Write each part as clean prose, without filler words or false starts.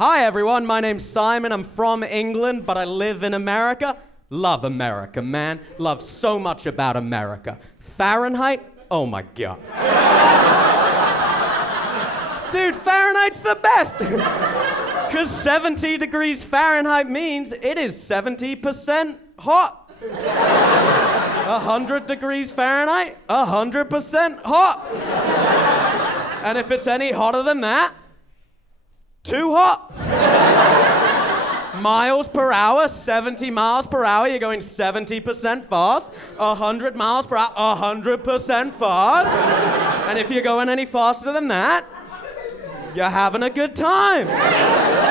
Hi everyone, my name's Simon. I'm from England, but I live in America. Love America, man. Love so much about America. Fahrenheit? Oh my God. Dude, Fahrenheit's the best. Because 70 degrees Fahrenheit means it is 70% hot. 100 degrees Fahrenheit, 100% hot. And if it's any hotter than that, too hot. Miles per hour, 70 miles per hour, you're going 70% fast. 100 miles per hour, 100% fast. And if you're going any faster than that, you're having a good time.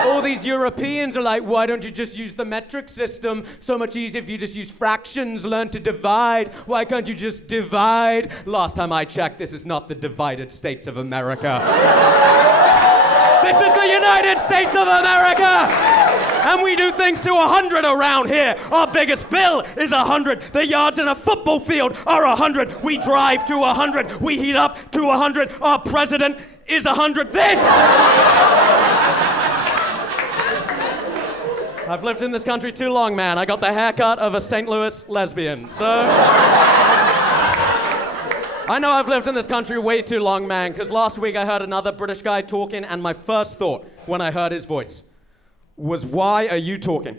All these Europeans are like, why don't you just use the metric system? So much easier if you just use fractions, learn to divide. Why can't you just divide? Last time I checked, this is not the divided states of America. This is the United States of America! And we do things to 100 around here. Our biggest bill is 100. The yards in a football field are 100. We drive to 100. We heat up to 100. Our president is 100. This! I've lived in this country too long, man. I got the haircut of a St. Louis lesbian, so... I know I've lived in this country way too long, man, because last week I heard another British guy talking, and my first thought when I heard his voice was, why are you talking?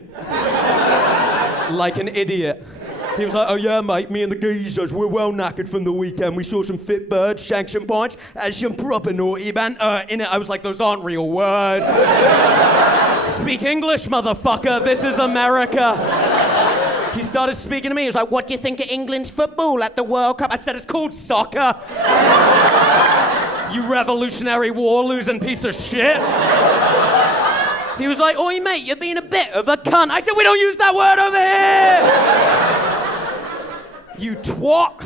Like an idiot. He was like, oh yeah, mate, me and the geezers, we're well knackered from the weekend. We saw some fit birds, shanked some pints, had some proper naughty banter in it. I was like, those aren't real words. Speak English, motherfucker. This is America. He started speaking to me. He was like, what do you think of England's football at the World Cup? I said, it's called soccer. You Revolutionary War losing piece of shit. He was like, oi mate, you're being a bit of a cunt. I said, we don't use that word over here. You twat.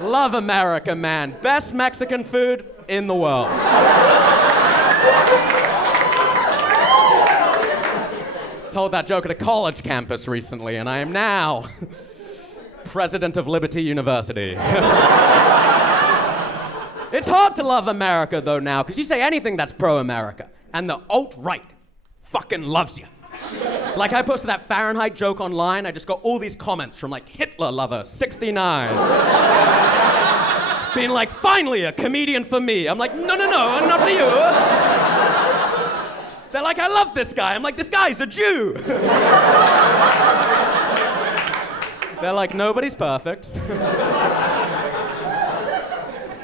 Love America, man. Best Mexican food in the world. Told that joke at a college campus recently, and I am now president of Liberty University. It's hard to love America, though, now, because you say anything that's pro-America, and the alt-right fucking loves you. Like, I posted that Fahrenheit joke online, I just got all these comments from, like, Hitler lover 69. Being like, finally, a comedian for me. I'm like, no, not for you. They're like, I love this guy. I'm like, this guy's a Jew. They're like, nobody's perfect.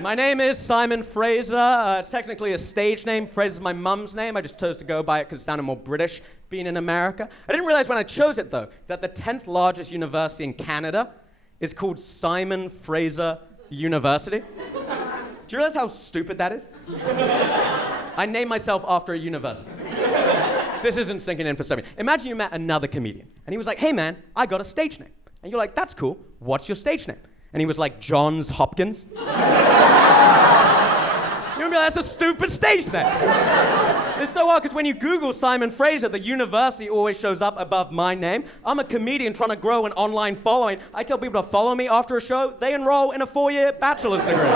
My name is Simon Fraser. It's technically a stage name. Fraser's my mum's name. I just chose to go by it because it sounded more British being in America. I didn't realize when I chose it, though, that the 10th largest university in Canada is called Simon Fraser University. Do you realize how stupid that is? I named myself after a university. This isn't sinking in for some. Imagine you met another comedian, and he was like, hey man, I got a stage name. And you're like, that's cool. What's your stage name? And he was like, Johns Hopkins. You remember, that's a stupid stage name. It's so hard, because when you Google Simon Fraser, the university always shows up above my name. I'm a comedian trying to grow an online following. I tell people to follow me after a show, they enroll in a 4-year bachelor's degree.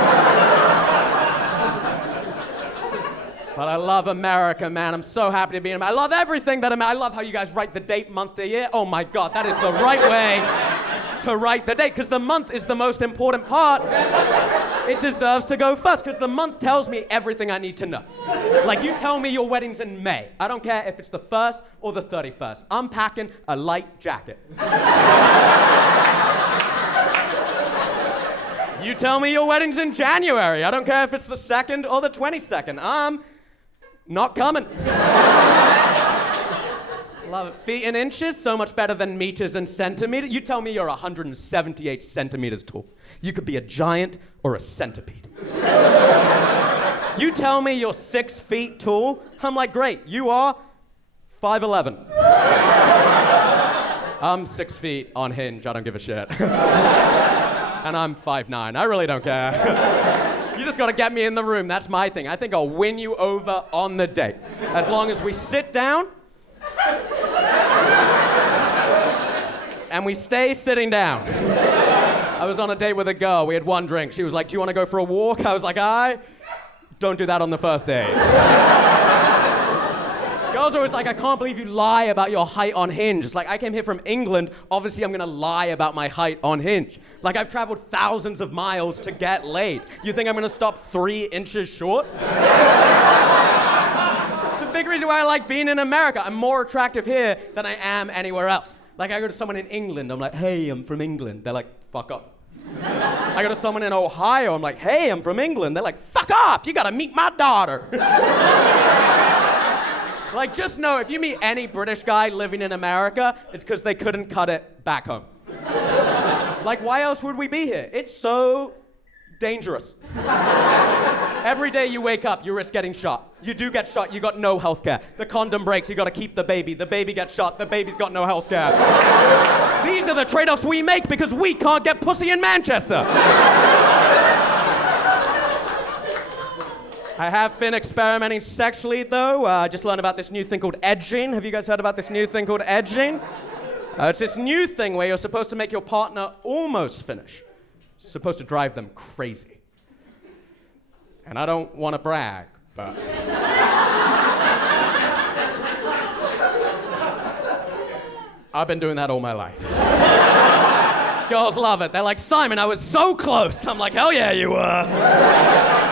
But I love America, man. I'm so happy to be in America. I love everything that I love how you guys write the date, month, the year. Oh my God, that is the right way to write the date, because the month is the most important part. It deserves to go first, because the month tells me everything I need to know. Like, you tell me your wedding's in May. I don't care if it's the 1st or the 31st. I'm packing a light jacket. You tell me your wedding's in January. I don't care if it's the 2nd or the 22nd. I'm not coming. Love it. Feet in inches, so much better than meters and centimeters. You tell me you're 178 centimeters tall. You could be a giant or a centipede. You tell me you're 6 feet tall. I'm like, great, you are 5'11". I'm 6 feet on Hinge, I don't give a shit. And I'm 5'9". I really don't care. You just gotta get me in the room, that's my thing. I think I'll win you over on the date. As long as we sit down, and we stay sitting down. I was on a date with a girl, we had one drink. She was like, do you wanna go for a walk? I was like, don't do that on the first date. girls are always like, I can't believe you lie about your height on Hinge. It's like, I came here from England, obviously I'm gonna lie about my height on Hinge. Like, I've traveled thousands of miles to get laid. You think I'm gonna stop 3 inches short? It's a big reason why I like being in America. I'm more attractive here than I am anywhere else. Like, I go to someone in England, I'm like, hey, I'm from England. They're like, fuck up. I go to someone in Ohio, I'm like, hey, I'm from England. They're like, fuck off, you gotta meet my daughter. Like, just know, if you meet any British guy living in America, it's because they couldn't cut it back home. Like, why else would we be here? It's so dangerous. Every day you wake up, you risk getting shot. You do get shot, you got no health care. The condom breaks, you gotta keep the baby. The baby gets shot, the baby's got no health care. These are the trade-offs we make because we can't get pussy in Manchester. I have been experimenting sexually, though. I just learned about this new thing called edging. Have you guys heard about this new thing called edging? It's this new thing where you're supposed to make your partner almost finish. You're supposed to drive them crazy. And I don't want to brag, but... I've been doing that all my life. Girls love it. They're like, Simon, I was so close. I'm like, hell yeah, you were.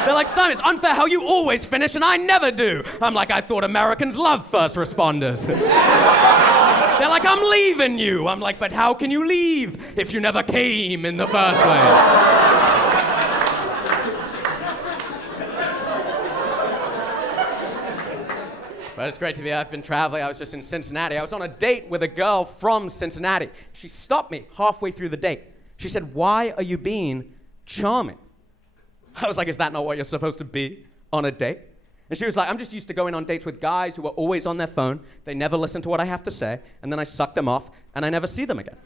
They're like, Simon, it's unfair how you always finish and I never do. I'm like, I thought Americans love first responders. They're like, I'm leaving you. I'm like, but how can you leave if you never came in the first place? But it's great to be here. I've been traveling. I was just in Cincinnati. I was on a date with a girl from Cincinnati. She stopped me halfway through the date. She said, why are you being charming? I was like, is that not what you're supposed to be on a date? And she was like, I'm just used to going on dates with guys who are always on their phone. They never listen to what I have to say. And then I suck them off and I never see them again.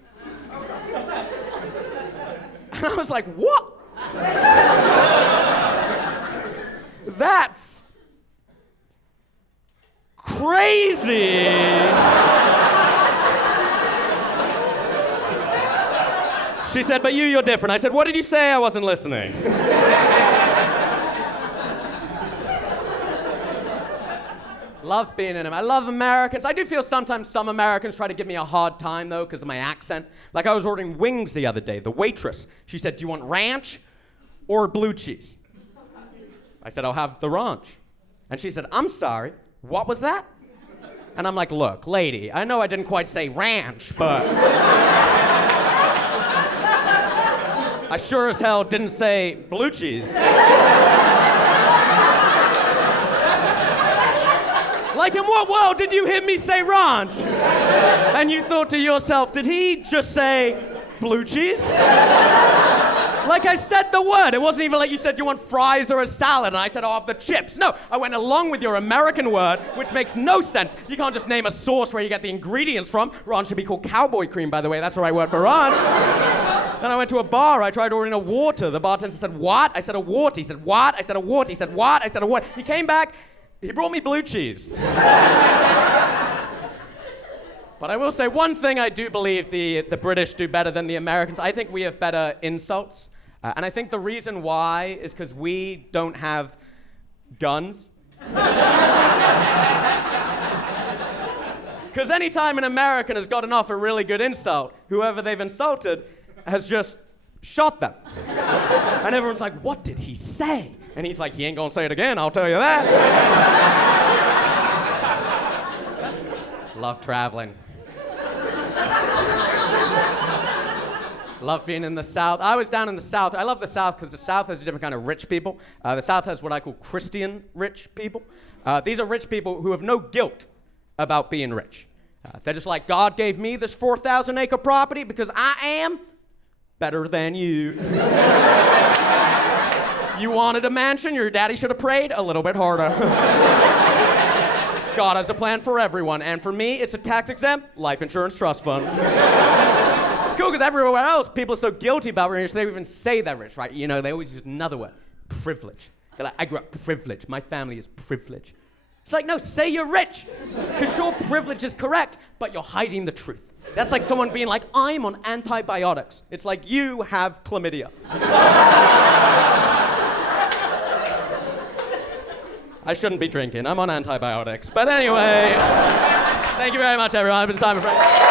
And I was like, what? That's crazy. She said, but you're different. I said, what did you say? I wasn't listening. Love being in them. I love Americans. I do feel sometimes some Americans try to give me a hard time, though, because of my accent. Like, I was ordering wings the other day. The waitress, she said, do you want ranch or blue cheese? I said, I'll have the ranch. And she said, I'm sorry. What was that? And I'm like, look, lady, I know I didn't quite say ranch, but I sure as hell didn't say blue cheese. Like, in what world did you hear me say ranch? And you thought to yourself, did he just say blue cheese? Like, I said the word. It wasn't even like you said, do you want fries or a salad? And I said, I'll have the chips. No, I went along with your American word, which makes no sense. You can't just name a sauce where you get the ingredients from. Ranch should be called cowboy cream, by the way. That's the right word for ranch. Then I went to a bar. I tried ordering a water. The bartender said, what? I said, a wart. He said, what? I said, a wart. He said, what? I said, a wart. He came back. He brought me blue cheese. But I will say one thing I do believe the British do better than the Americans. I think we have better insults. And I think the reason why is because we don't have guns. Because anytime an American has gotten off a really good insult, whoever they've insulted has just shot them. And everyone's like, what did he say? And he's like, he ain't gonna say it again, I'll tell you that. Love traveling. Love being in the South. I was down in the South. I love the South because the South has a different kind of rich people. The South has what I call Christian rich people. These are rich people who have no guilt about being rich. They're just like, God gave me this 4,000 acre property because I am better than you. You wanted a mansion, your daddy should have prayed a little bit harder. God has a plan for everyone, and for me, it's a tax-exempt life insurance trust fund. It's cool because everywhere else, people are so guilty about rich, they even say they're rich, right? You know, they always use another word, privilege. They're like, I grew up privileged. My family is privileged. It's like, no, say you're rich. Because sure, privilege is correct, but you're hiding the truth. That's like someone being like, I'm on antibiotics. It's like, you have chlamydia. I shouldn't be drinking. I'm on antibiotics. But anyway, thank you very much, everyone. I've been Simon Fraser.